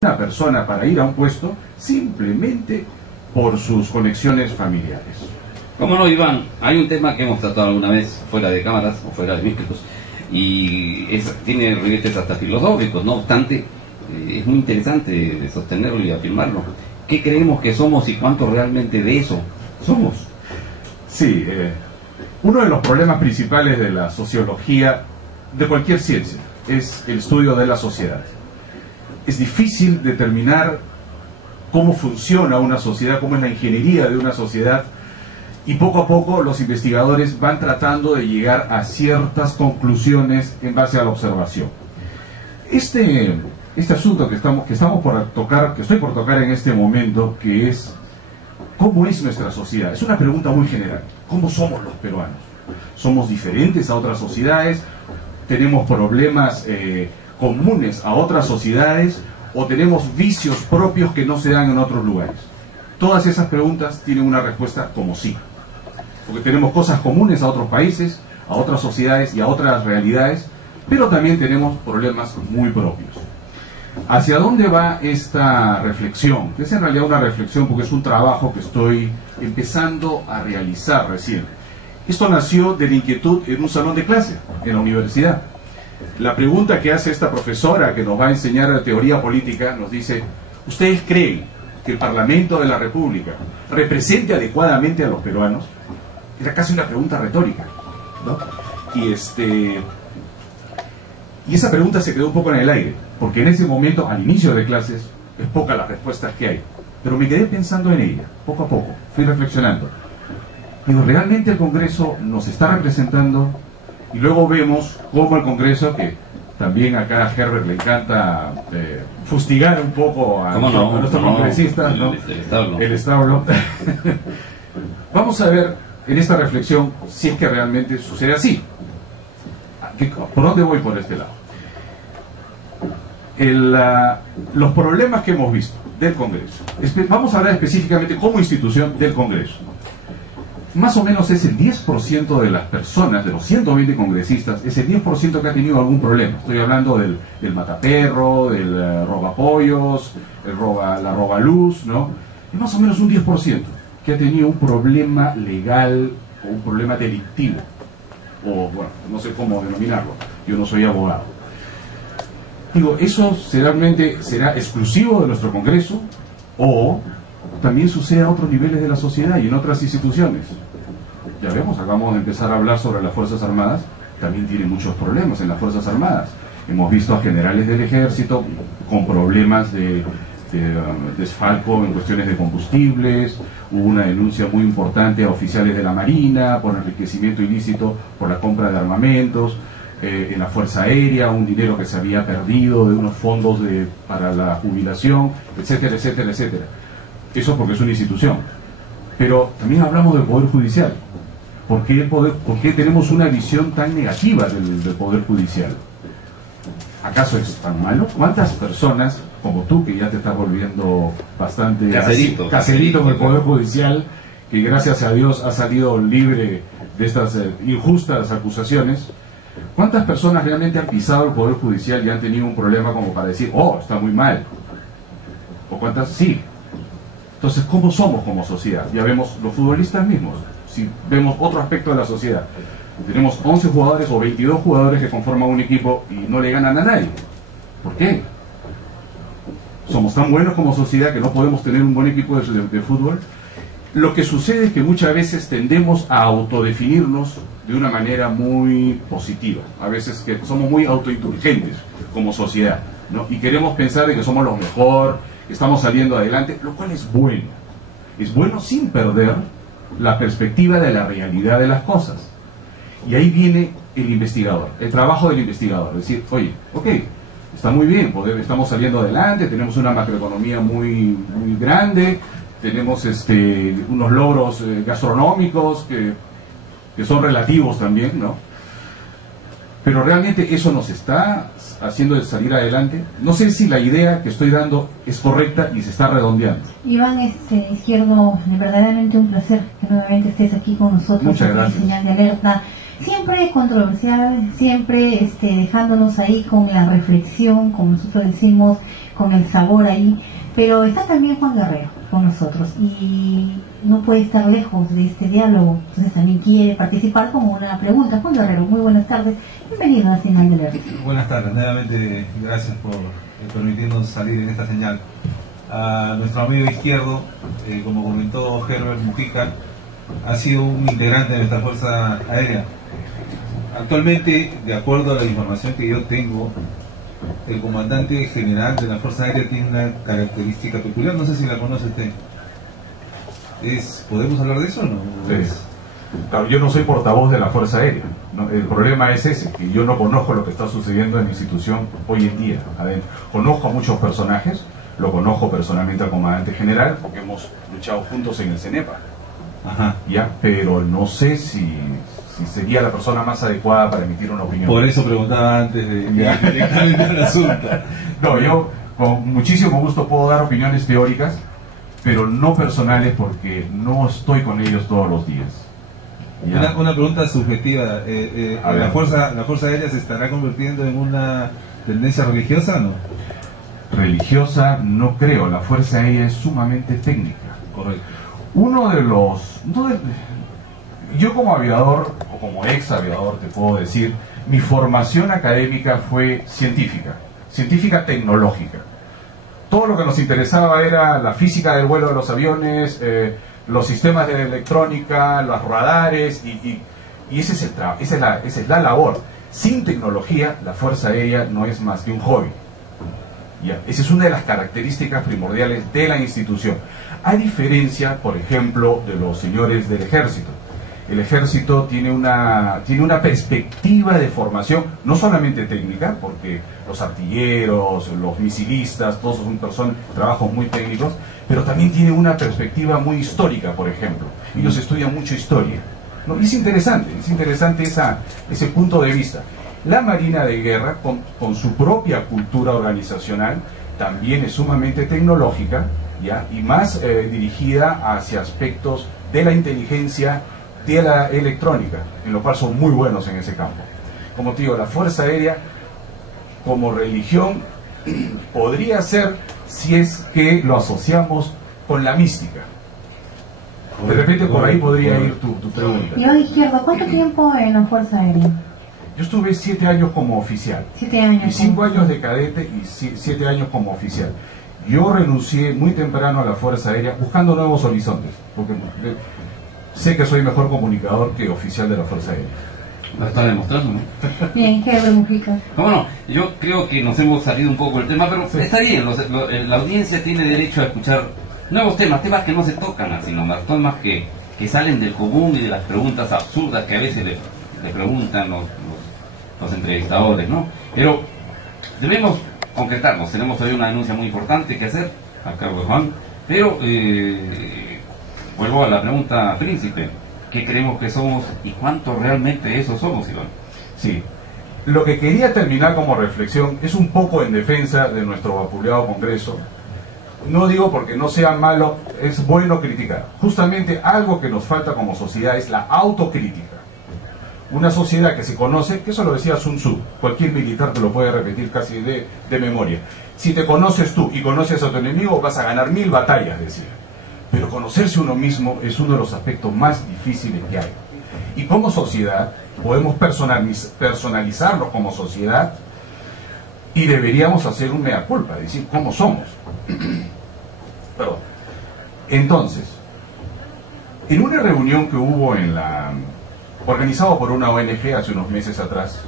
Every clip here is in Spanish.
una persona para ir a un puesto simplemente por sus conexiones familiares. Cómo no, Iván, hay un tema que hemos tratado alguna vez fuera de cámaras o fuera de micros y tiene ribetes hasta filosóficos. No obstante, es muy interesante de sostenerlo y afirmarlo. ¿Qué creemos que somos y cuánto realmente de eso somos? Sí, uno de los problemas principales de la sociología, de cualquier ciencia, es el estudio de la sociedad. Es difícil determinar cómo funciona una sociedad, cómo es la ingeniería de una sociedad, y poco a poco los investigadores van tratando de llegar a ciertas conclusiones en base a la observación. Este asunto que estoy por tocar en este momento, que es ¿cómo es nuestra sociedad? Es una pregunta muy general. ¿Cómo somos los peruanos? ¿Somos diferentes a otras sociedades? ¿Tenemos problemas comunes a otras sociedades? ¿O tenemos vicios propios que no se dan en otros lugares? Todas esas preguntas tienen una respuesta como sí. Porque tenemos cosas comunes a otros países, a otras sociedades y a otras realidades, pero también tenemos problemas muy propios. ¿Hacia dónde va esta reflexión? Es en realidad una reflexión porque es un trabajo que estoy empezando a realizar recién. Esto nació de la inquietud en un salón de clase, en la universidad. La pregunta que hace esta profesora que nos va a enseñar teoría política nos dice: ¿ustedes creen que el Parlamento de la República represente adecuadamente a los peruanos? Era casi una pregunta retórica, ¿no? Y esa pregunta se quedó un poco en el aire, porque en ese momento, al inicio de clases, es poca las respuestas que hay. Pero me quedé pensando en ella, poco a poco, fui reflexionando. Digo, ¿realmente el Congreso nos está representando? Y luego vemos cómo el Congreso, que también acá a Herbert le encanta fustigar un poco a nuestros congresistas, ¿no? El establo. Vamos a ver en esta reflexión si es que realmente sucede así. ¿Por dónde voy por este lado? Los problemas que hemos visto del Congreso. Vamos a hablar específicamente como institución del Congreso. Más o menos es el 10% de las personas, de los 120 congresistas, es el 10% que ha tenido algún problema. Estoy hablando del mataperro, del robapollos, la robaluz, ¿no? Es más o menos un 10% que ha tenido un problema legal o un problema delictivo. O, bueno, no sé cómo denominarlo. Yo no soy abogado. Digo, ¿eso realmente será exclusivo de nuestro Congreso? ¿O también sucede a otros niveles de la sociedad y en otras instituciones? Ya vemos, acabamos de empezar a hablar sobre las Fuerzas Armadas. También tienen muchos problemas en las Fuerzas Armadas. Hemos visto a generales del Ejército con problemas de desfalco en cuestiones de combustibles. Hubo una denuncia muy importante a oficiales de la Marina por enriquecimiento ilícito por la compra de armamentos. En la Fuerza Aérea, un dinero que se había perdido de unos fondos para la jubilación, etcétera, etcétera, etcétera. Eso porque es una institución. Pero también hablamos del Poder Judicial. ¿Por qué tenemos una visión tan negativa del Poder Judicial? ¿Acaso es tan malo? ¿Cuántas personas, como tú, que ya te estás volviendo bastante caserito con el Poder Judicial, que gracias a Dios ha salido libre de estas injustas acusaciones, cuántas personas realmente han pisado el Poder Judicial y han tenido un problema como para decir, oh, está muy mal? ¿O cuántas? Sí. Entonces, ¿cómo somos como sociedad? Ya vemos los futbolistas mismos. Si vemos otro aspecto de la sociedad, tenemos 11 jugadores o 22 jugadores que conforman un equipo y no le ganan a nadie. ¿Por qué? Somos tan buenos como sociedad que no podemos tener un buen equipo de fútbol. Lo que sucede es que muchas veces tendemos a autodefinirnos de una manera muy positiva. A veces que somos muy autoindulgentes como sociedad, ¿no? Y queremos pensar de que somos los mejor, que estamos saliendo adelante, lo cual es bueno. Es bueno sin perder la perspectiva de la realidad de las cosas. Y ahí viene el investigador, el trabajo del investigador. Es decir, oye, ok, está muy bien, estamos saliendo adelante, tenemos una macroeconomía muy grande, tenemos unos logros gastronómicos que son relativos también, ¿no? Pero realmente eso nos está haciendo salir adelante. No sé si la idea que estoy dando es correcta y se está redondeando. Iván Izquierdo, verdaderamente un placer que nuevamente estés aquí con nosotros. Muchas gracias. En Señal de Alerta. Siempre controversial, siempre dejándonos ahí con la reflexión, como nosotros decimos, con el sabor ahí, pero está también Juan Guerrero con nosotros y no puede estar lejos de este diálogo, entonces también quiere participar como una pregunta. Juan Guerrero, muy buenas tardes, bienvenido a Señal de Alerta. Buenas tardes, nuevamente gracias por permitirnos salir en esta señal. A nuestro amigo izquierdo, como comentó Herbert Mujica, ha sido un integrante de nuestra Fuerza Aérea. Actualmente, de acuerdo a la información que yo tengo, el comandante general de la Fuerza Aérea tiene una característica peculiar, no sé si la conoce usted. ¿Podemos hablar de eso o no? Sí. Claro, yo no soy portavoz de la Fuerza Aérea, ¿no? El problema es ese, que yo no conozco lo que está sucediendo en la institución hoy en día adentro. Conozco a muchos personajes, lo conozco personalmente al comandante general, porque hemos luchado juntos en el CENEPA. Ajá. Ya, pero no sé si sería la persona más adecuada para emitir una opinión. Por eso preguntaba antes de directamente al asunto. No, yo con muchísimo gusto puedo dar opiniones teóricas, pero no personales porque no estoy con ellos todos los días. Una pregunta subjetiva. ¿La Fuerza Aérea se estará convirtiendo en una tendencia religiosa o no? Religiosa no creo, la Fuerza Aérea es sumamente técnica. Correcto. Yo como aviador, o como ex aviador te puedo decir, mi formación académica fue científica tecnológica. Todo lo que nos interesaba era la física del vuelo de los aviones, los sistemas de electrónica, los radares, y esa es la labor. Sin tecnología, la Fuerza Aérea no es más que un hobby. Ya, esa es una de las características primordiales de la institución. A diferencia, por ejemplo, de los señores del Ejército. El Ejército tiene una perspectiva de formación, no solamente técnica, porque los artilleros, los misilistas, todos son trabajos muy técnicos, pero también tiene una perspectiva muy histórica, por ejemplo. Ellos estudian mucho historia, ¿no? Y es interesante ese punto de vista. La Marina de Guerra, con su propia cultura organizacional, también es sumamente tecnológica, ¿ya? Y más dirigida hacia aspectos de la inteligencia, de la electrónica, en lo cual son muy buenos en ese campo. Como te digo, la Fuerza Aérea como religión podría ser si es que lo asociamos con la mística. De repente por ahí podría ir tu pregunta. Y hoy izquierdo, ¿cuánto tiempo en la Fuerza Aérea? Yo estuve 7 años como oficial. 7 años. Y 5 años de cadete y 7 años como oficial. Yo renuncié muy temprano a la Fuerza Aérea buscando nuevos horizontes, porque sé que soy mejor comunicador que oficial de la Fuerza Aérea. Lo está demostrando, ¿no? Bien, ¿qué Mujica? No, bueno, yo creo que nos hemos salido un poco del tema, pero sí, está bien, la audiencia tiene derecho a escuchar nuevos temas que no se tocan así nomás, temas que salen del común y de las preguntas absurdas que a veces le preguntan los entrevistadores, ¿no? Pero debemos concretarnos, tenemos todavía una denuncia muy importante que hacer a cargo de Juan, pero vuelvo a la pregunta príncipe: ¿qué creemos que somos y cuánto realmente eso somos, Iván? Sí, lo que quería terminar como reflexión es un poco en defensa de nuestro vapuleado Congreso. No digo porque no sea malo, es bueno criticar. Justamente algo que nos falta como sociedad es la autocrítica. Una sociedad que se conoce, que eso lo decía Sun Tzu, cualquier militar te lo puede repetir casi de memoria. Si te conoces tú y conoces a tu enemigo, vas a ganar 1000 batallas, decía. Pero conocerse uno mismo es uno de los aspectos más difíciles que hay. Y como sociedad, podemos personalizarlo como sociedad y deberíamos hacer un mea culpa, decir cómo somos. Perdón. Entonces, en una reunión que hubo organizado por una ONG hace unos meses atrás,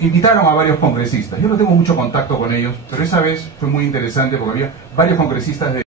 invitaron a varios congresistas. Yo no tengo mucho contacto con ellos, pero esa vez fue muy interesante porque había varios congresistas